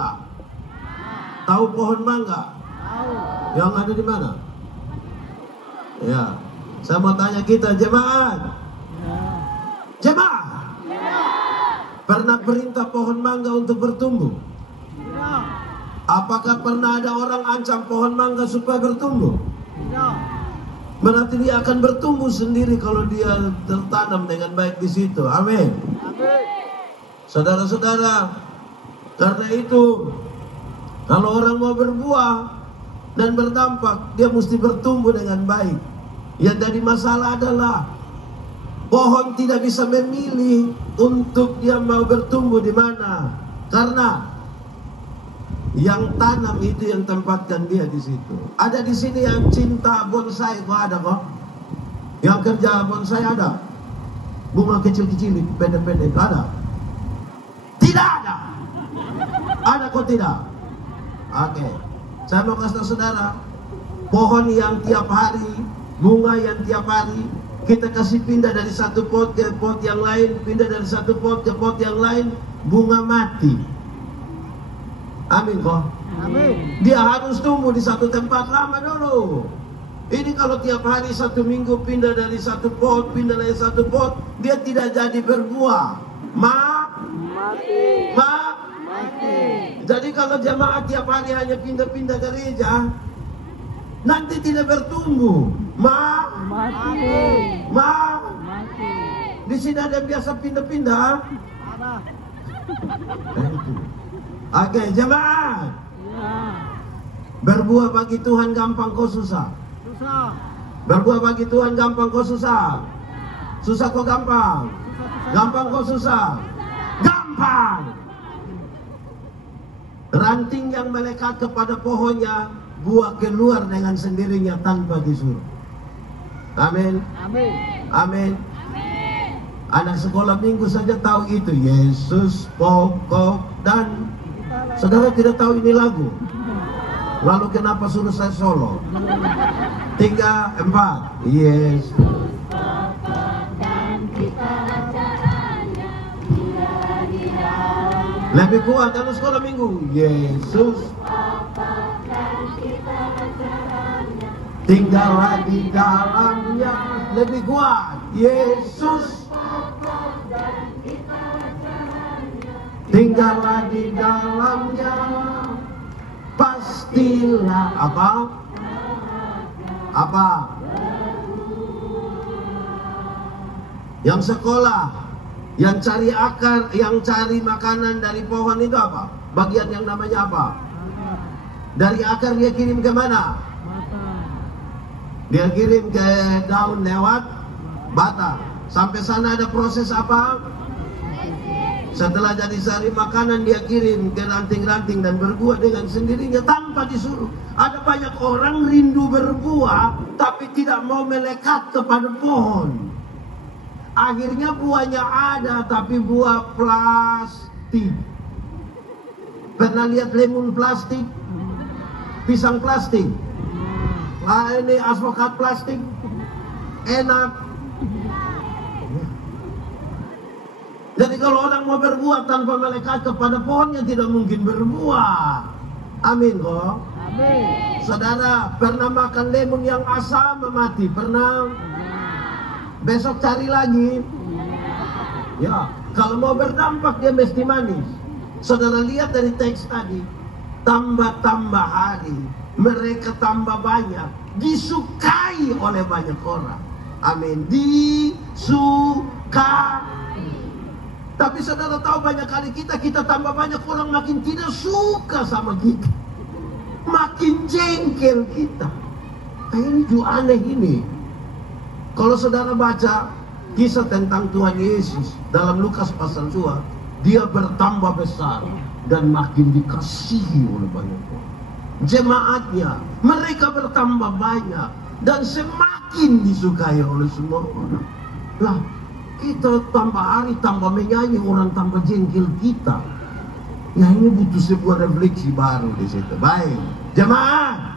mangga? Tahu pohon mangga? Yang ada di mana? Ya, saya mau tanya kita jemaat. Jemaat. Pernah perintah pohon mangga untuk bertumbuh? Apakah pernah ada orang ancam pohon mangga supaya bertumbuh? Berarti dia akan bertumbuh sendiri kalau dia tertanam dengan baik di situ. Amin. Saudara-saudara, karena itu kalau orang mau berbuah dan berdampak, dia mesti bertumbuh dengan baik. Yang jadi masalah adalah pohon tidak bisa memilih untuk dia mau bertumbuh di mana, karena yang tanam itu yang tempatkan dia di situ. Ada di sini yang cinta bonsai, kok ada kok? Yang kerja bonsai ada? Bunga kecil-kecil, pendek-pendek ada? Tidak ada. Ada kok tidak? Oke. Saya mau kasih tahu saudara, pohon yang tiap hari, bunga yang tiap hari, kita kasih pindah dari satu pot ke pot yang lain, pindah dari satu pot ke pot yang lain, bunga mati. Amin kok. Amin. Dia harus tumbuh di satu tempat lama dulu. Ini kalau tiap hari satu minggu pindah dari satu pot, pindah dari satu pot, dia tidak jadi berbuah. Mati. Jadi kalau jemaat tiap hari hanya pindah-pindah gereja, nanti tidak bertumbuh. Mati. Di sini ada yang biasa pindah-pindah. Oke, jemaat. Berbuah bagi Tuhan gampang kok susah? Berbuah bagi Tuhan gampang kok susah? Susah kok gampang? Gampang kok susah? Gampang. Ranting yang melekat kepada pohonnya, buah keluar dengan sendirinya tanpa disuruh. Amin. Amin. Anak sekolah minggu saja tahu itu. Yesus pokok dan... Saudara tidak tahu ini lagu. Lalu kenapa suruh saya solo? 3, 4. Yesus pokok dan kita caranya. Lebih kuat anak sekolah minggu. Yesus pokok dan kita caranya. Tinggallah di dalamnya. Lebih kuat. Yesus tinggallah di dalamnya, pastilah apa? Yang sekolah, yang cari akar, yang cari makanan dari pohon itu apa? Bagian yang namanya apa? Dari akar dia kirim ke mana? Dia kirim ke daun lewat batang. Sampai sana ada proses apa? Setelah jadi sari makanan dia kirim ke ranting-ranting dan berbuah dengan sendirinya tanpa disuruh. Ada banyak orang rindu berbuah tapi tidak mau melekat kepada pohon. Akhirnya buahnya ada tapi buah plastik. Pernah lihat lemon plastik? Pisang plastik? Ini alpukat plastik? Enak. Jadi kalau orang mau berbuah tanpa melekat kepada pohonnya tidak mungkin berbuah. Amin kok. Amin. Saudara pernah makan lemon yang asam mati? Pernah? Besok cari lagi. Ya, kalau mau berdampak dia mesti manis. Saudara lihat dari teks tadi, tambah-tambah hari mereka tambah banyak, disukai oleh banyak orang. Amin. Disukai. Tapi saudara tahu banyak kali kita tambah banyak orang makin tidak suka sama kita. Makin jengkel kita. Ini juga aneh ini. Kalau saudara baca kisah tentang Tuhan Yesus dalam Lukas pasal 2, dia bertambah besar dan makin dikasihi oleh banyak orang. Jemaatnya, mereka bertambah banyak dan semakin disukai oleh semua orang. Lah, kita tambah hari tambah menyanyi, orang tambah jengkel kita. Ya ini butuh sebuah refleksi baru di situ. Baik, jemaah.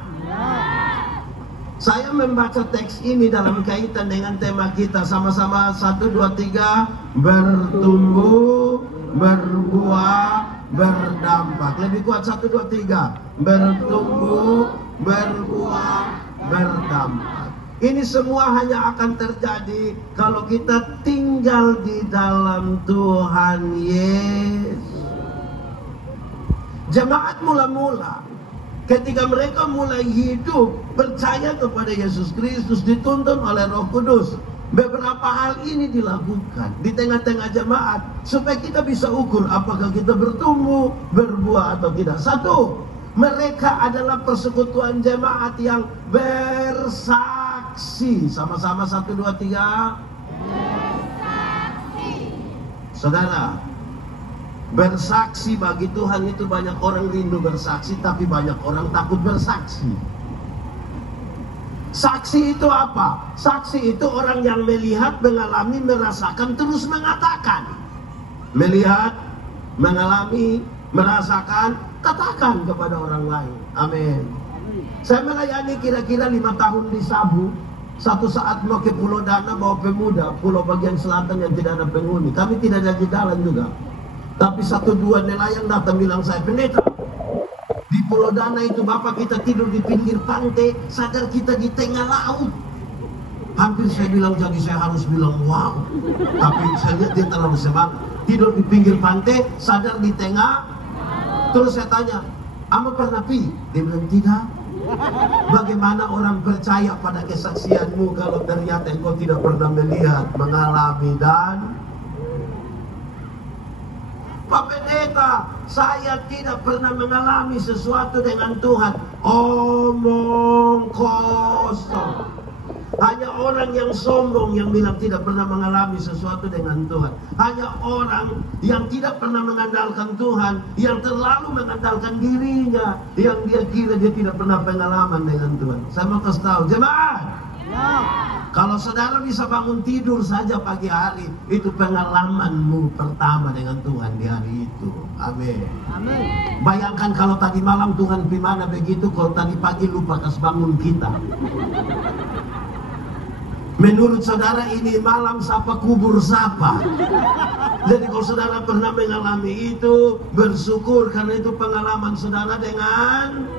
Saya membaca teks ini dalam kaitan dengan tema kita sama-sama 1, 2, 3 bertumbuh, berbuah berdampak. Lebih kuat, 1, 2, 3. Bertumbuh, berbuah, berdampak. Ini semua hanya akan terjadi kalau kita tinggal di dalam Tuhan Yesus. Jemaat mula-mula, ketika mereka mulai hidup percaya kepada Yesus Kristus, dituntun oleh Roh Kudus, beberapa hal ini dilakukan di tengah-tengah jemaat supaya kita bisa ukur apakah kita bertumbuh, berbuah atau tidak. 1, mereka adalah persekutuan jemaat yang bersaksi. Sama-sama, 1, 2, 3. Bersaksi. Saudara, bersaksi bagi Tuhan itu banyak orang rindu bersaksi, tapi banyak orang takut bersaksi. Saksi itu apa? Saksi itu orang yang melihat, mengalami, merasakan, terus mengatakan. Melihat, mengalami, merasakan, katakan kepada orang lain. Amin. Saya melayani kira-kira 5 tahun di Sabu. Satu saat mau ke Pulau Dana bawa pemuda, pulau bagian selatan yang tidak ada penghuni. Kami tidak ada jalan juga. Tapi 1-2 nelayan datang bilang, saya pendeta, di Pulau Dana itu Bapak kita tidur di pinggir pantai, sadar kita di tengah laut. Hampir saya bilang, jadi saya harus bilang wow. Tapi saya lihat dia terlalu semangat. Tidur di pinggir pantai, sadar di tengah. Terus saya tanya, "Ama pernah pi?" Dia bilang, "Tidak." Bagaimana orang percaya pada kesaksianmu kalau ternyata engkau tidak pernah melihat, mengalami, dan Pak Pendeta, saya tidak pernah mengalami sesuatu dengan Tuhan. Omong kosong. Hanya orang yang sombong yang bilang tidak pernah mengalami sesuatu dengan Tuhan. Hanya orang yang tidak pernah mengandalkan Tuhan, yang terlalu mengandalkan dirinya, yang dia kira dia tidak pernah pengalaman dengan Tuhan. Saya mau kasih tahu, jemaat, kalau saudara bisa bangun tidur saja pagi hari, itu pengalamanmu pertama dengan Tuhan di hari itu. Amin. Amin. Bayangkan kalau tadi malam Tuhan gimana begitu, kalau tadi pagi lupa kas bangun kita. Menurut saudara ini malam sapa kubur sapa. Jadi kalau saudara pernah mengalami itu, bersyukur karena itu pengalaman saudara dengan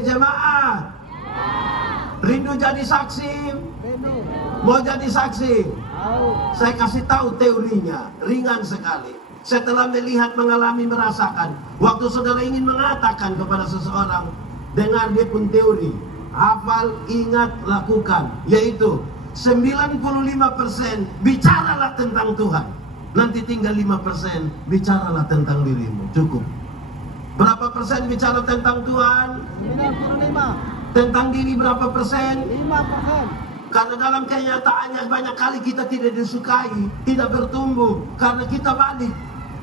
jemaat. Rindu jadi saksi? Mau jadi saksi? Saya kasih tahu teorinya, ringan sekali. Setelah melihat, mengalami, merasakan, waktu saudara ingin mengatakan kepada seseorang, dengar dia pun teori, hafal, ingat, lakukan, yaitu 95% bicaralah tentang Tuhan, nanti tinggal 5% bicaralah tentang dirimu. Cukup. Berapa persen bicara tentang Tuhan? 95. Tentang diri berapa persen? 5%. Karena dalam kenyataannya banyak kali kita tidak disukai, tidak bertumbuh, karena kita balik.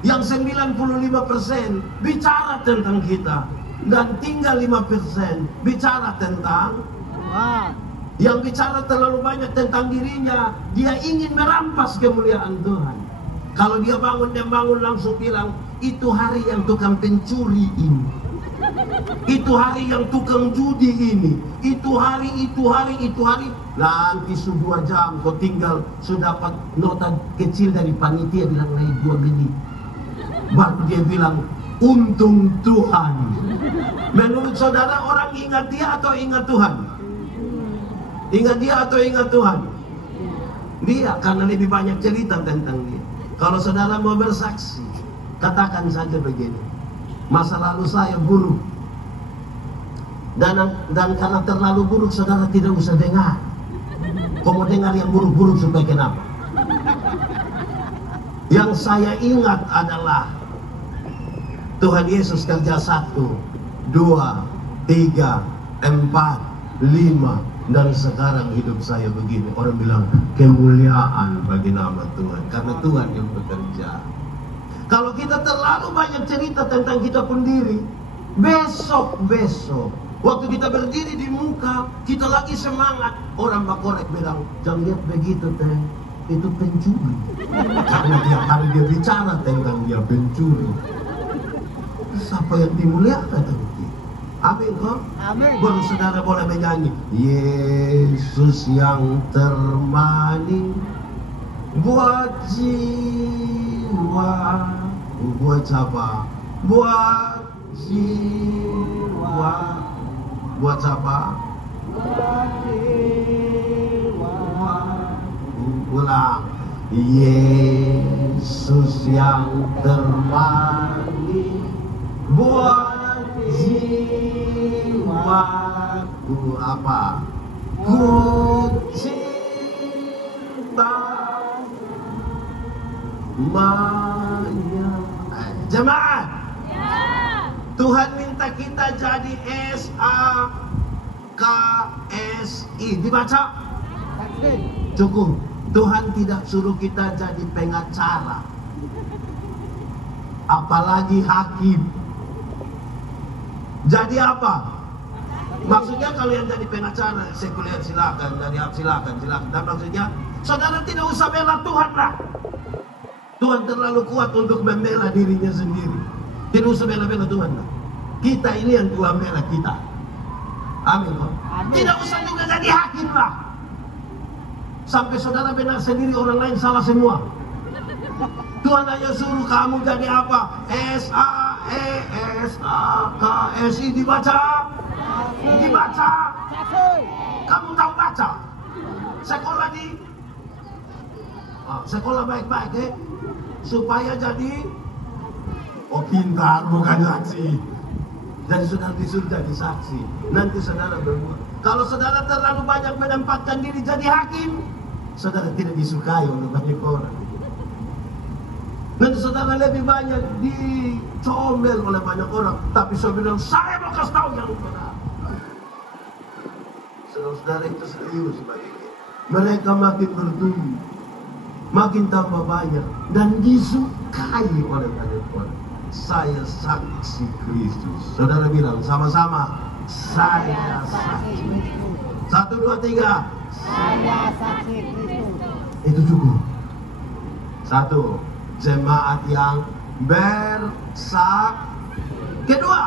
Yang 95% bicara tentang kita, dan tinggal 5% bicara tentang Tuhan. Yang bicara terlalu banyak tentang dirinya, dia ingin merampas kemuliaan Tuhan. Kalau dia bangun langsung bilang, itu hari yang tukang pencuri ini, itu hari yang tukang judi ini, itu hari. Nanti 2 jam kau tinggal sudah dapat nota kecil dari panitia bilang naik 2 menit. Baru dia bilang, untung Tuhan. Menurut saudara, orang ingat dia atau ingat Tuhan? Ingat dia atau ingat Tuhan? Dia, karena lebih banyak cerita tentang dia. Kalau saudara mau bersaksi, katakan saja begini, masa lalu saya buruk, dan karena terlalu buruk saudara tidak usah dengar. Kau mau dengar yang buruk-buruk supaya kenapa? Yang saya ingat adalah Tuhan Yesus kerja 1, 2, 3, 4, 5, dan sekarang hidup saya begini. Orang bilang kemuliaan bagi nama Tuhan, karena Tuhan yang bekerja. Kalau kita terlalu banyak cerita tentang kita pun diri, besok waktu kita berdiri di muka, kita lagi semangat, orang bakorek bilang, jangan lihat begitu teh, itu pencuri. Karena tiap hari dia bicara tentang dia pencuri. Siapa yang dimuliakan nanti? Amin kok? Amin. Baru saudara boleh menyanyi, Yesus yang termanis buat jiwa. Buat siapa? Buat jiwa. Buat siapa? Buat jiwa. Ulang. Yesus yang termati buat jiwaku. Apa? Ku cinta jemaat. Tuhan minta kita jadi SAKSI. Dibaca? Cukup. Tuhan tidak suruh kita jadi pengacara, apalagi hakim. Jadi apa? Maksudnya kalian jadi pengacara sekuler silakan, jadi silakan. Dan maksudnya saudara tidak usah bela Tuhan lah. Tuhan terlalu kuat untuk membela dirinya sendiri. Tidak usah bela-bela Tuhan lah. Kita ini yang Tuhan bela kita. Amin. Tidak usah juga jadi hakim lah. Sampai saudara benar sendiri, orang lain salah semua. Tuhan hanya suruh kamu jadi apa? SAKSI. Dibaca? Dibaca? Kamu tahu baca? Sekolah di sekolah baik-baik supaya jadi pintar, bukan saksi. Jadi saudara disuruh jadi saksi. Nanti saudara berbuat. Kalau saudara terlalu banyak menempatkan diri jadi hakim, saudara tidak disukai oleh banyak orang. Nanti saudara lebih banyak dicomel oleh banyak orang. Tapi saudara bilang, saya mau kasih tahu yang benar. Saudara-saudara itu serius baginya. Mereka makin bertumbuh, makin tambah banyak, dan disukai oleh banyak orang. Saya saksi Kristus. Saudara bilang sama-sama, saya saksi. 1, 2, 3. Saya saksi Kristus. Itu cukup. 1. Jemaat yang Kedua,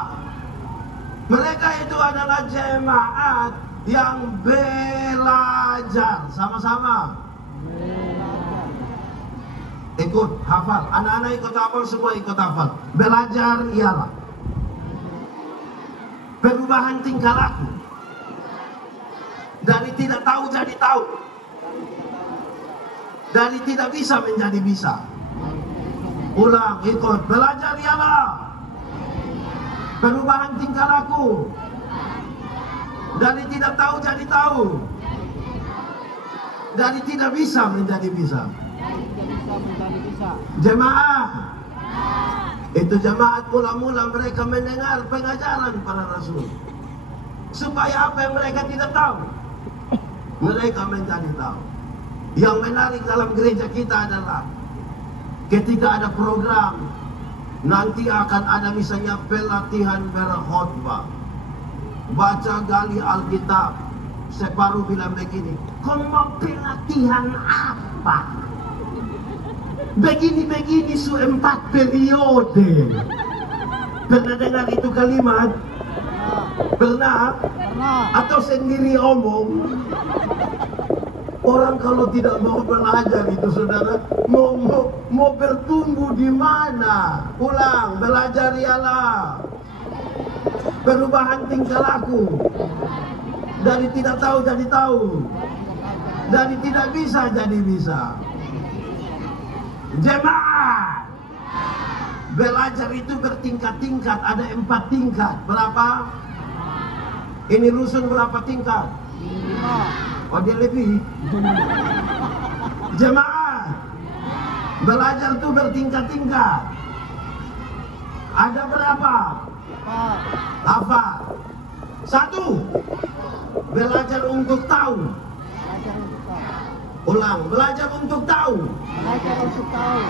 mereka itu adalah jemaat yang belajar. Sama-sama. Ikut hafal. Anak-anak ikut hafal, semua ikut hafal. Belajar ialah perubahan tingkah laku. Dari tidak tahu jadi tahu. Dari tidak bisa menjadi bisa. Ulang, ikut. Belajar ialah perubahan tingkah laku. Dari tidak tahu jadi tahu. Dari tidak bisa menjadi bisa. Jemaah. Itu jemaat mula-mula mereka mendengar pengajaran para rasul. Supaya apa yang mereka tidak tahu, mereka menjadi tahu. Yang menarik dalam gereja kita adalah ketika ada program, nanti akan ada misalnya pelatihan berkhotbah, baca gali Alkitab. Separuh bilang begini, kau mau pelatihan apa? Begini-begini 4 periode. Pernah dengar itu kalimat? Pernah? Atau sendiri omong? Orang kalau tidak mau belajar itu saudara, mau bertumbuh di mana? Ulang, belajar ialah perubahan tingkah laku. Dari tidak tahu jadi tahu. Dari tidak bisa jadi bisa. Jemaat. Belajar itu bertingkat-tingkat, ada 4 tingkat. Berapa? Ini rusun berapa tingkat? 5. Oh dia lebih. Jemaat. Belajar itu bertingkat-tingkat. Ada berapa? Apa? 1. Belajar untuk tahu. Ulang, belajar untuk tahu. Belajar untuk tahu.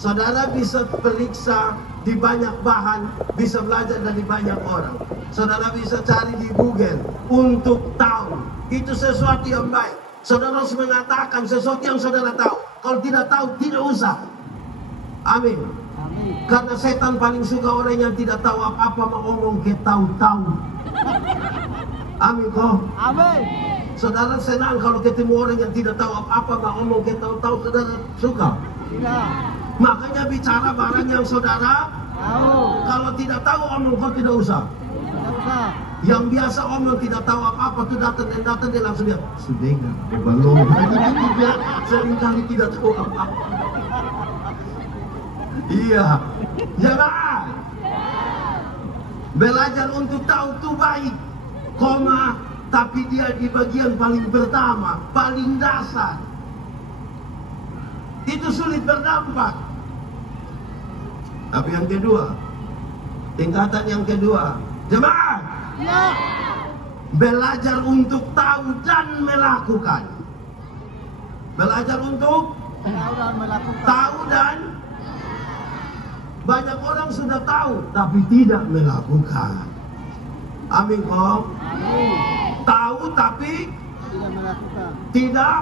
Saudara bisa periksa di banyak bahan, bisa belajar dari banyak orang. Saudara bisa cari di Google untuk tahu. Itu sesuatu yang baik. Saudara harus mengatakan sesuatu yang saudara tahu. Kalau tidak tahu, tidak usah. Amin. Amin. Karena setan paling suka orang yang tidak tahu apa-apa mau ngomong ke tahu-tahu. Amin kok. Amin. Saudara senang kalau ketemu orang yang tidak tahu apa-apa nggak ngomong ke tahu-tahu, saudara suka? Tidak. Makanya bicara barang yang saudara Tahu. kalau tidak tahu omong kau tidak usah. Tidak usah. Yang biasa omong tidak tahu apa-apa tuh datang dia langsung dia sudah enggak belum. Dia seringkali tidak tahu apa-apa. Iya, jangan. Belajar untuk tahu itu baik, koma, tapi dia di bagian paling pertama, paling dasar. Itu sulit berdampak. Tapi yang kedua, tingkatan yang kedua, jemaah, Ya. belajar untuk tahu dan melakukan. Belajar untuk Tahu dan melakukan. tahu dan banyak orang sudah tahu tapi tidak melakukan. Amin kok. Amin. Tahu tapi Tidak melakukan. tidak